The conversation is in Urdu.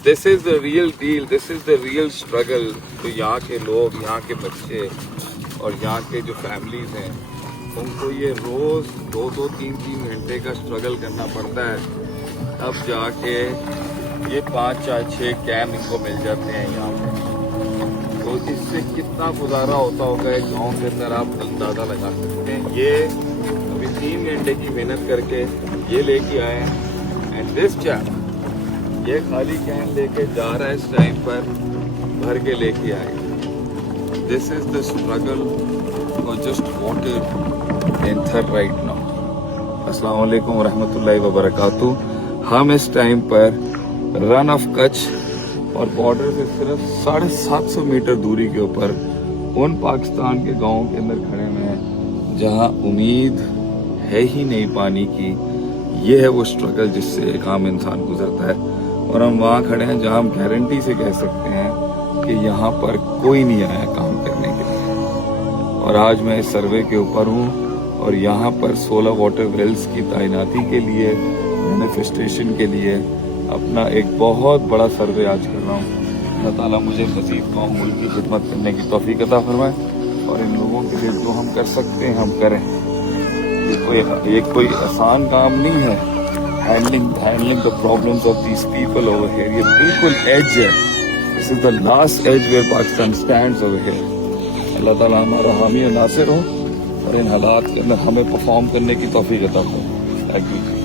This is the real deal, this is the real struggle. تو یہاں کے لوگ، یہاں کے بچے اور یہاں کے جو فیملیز ہیں ان کو یہ روز 2-3 گھنٹے کا اسٹرگل کرنا پڑتا ہے، اب جا کے یہ 5-6 کین ان کو مل جاتے ہیں یہاں پہ۔ تو اس سے کتنا گزارا ہوتا ہوگا ایک گاؤں کے اندر آپ اندازہ لگا سکتے ہیں۔ یہ ابھی 3 گھنٹے کی محنت کر کے یہ لے کے آئے ہیں، اینڈ دس چیپ یہ خالی کین لے کے جا رہا ہے اس ٹائم پر، بھر کے لے کے آئے۔ This is the struggle or just water in there right now. السلام علیکم ورحمۃ اللہ وبرکاتہ۔ ہم اس ٹائم پر رن آف کچھ اور بارڈر سے صرف 750 میٹر دوری کے اوپر ان پاکستان کے گاؤں کے اندر کھڑے ہوئے ہیں جہاں امید ہے ہی نہیں پانی کی۔ یہ ہے وہ اسٹرگل جس سے ایک عام انسان گزرتا ہے، اور ہم وہاں کھڑے ہیں جہاں ہم گارنٹی سے کہہ سکتے ہیں کہ یہاں پر کوئی نہیں آیا کام کرنے کے لیے۔ اور آج میں اس سروے کے اوپر ہوں اور یہاں پر 16 واٹر ویلز کی تعیناتی کے لیے، مینیفیسٹیشن کے لیے اپنا ایک بہت بڑا سروے آج کر رہا ہوں۔ اللہ تعالیٰ مجھے مزید قوم ملک کی خدمت کرنے کی توفیق عطا فرمائے، اور ان لوگوں کے لیے جو ہم کر سکتے ہیں ہم کریں۔ یہ کوئی آسان کام نہیں ہے، handling the problems of these people over here۔ یہ بالکل ایج ہے، this is the last edge where Pakistan stands over here۔ اللہ تعالیٰ ہمارا حامی و ناصر ہو اور ان حالات کے اندر ہمیں پرفارم کرنے کی توفیق عطا فرمائے۔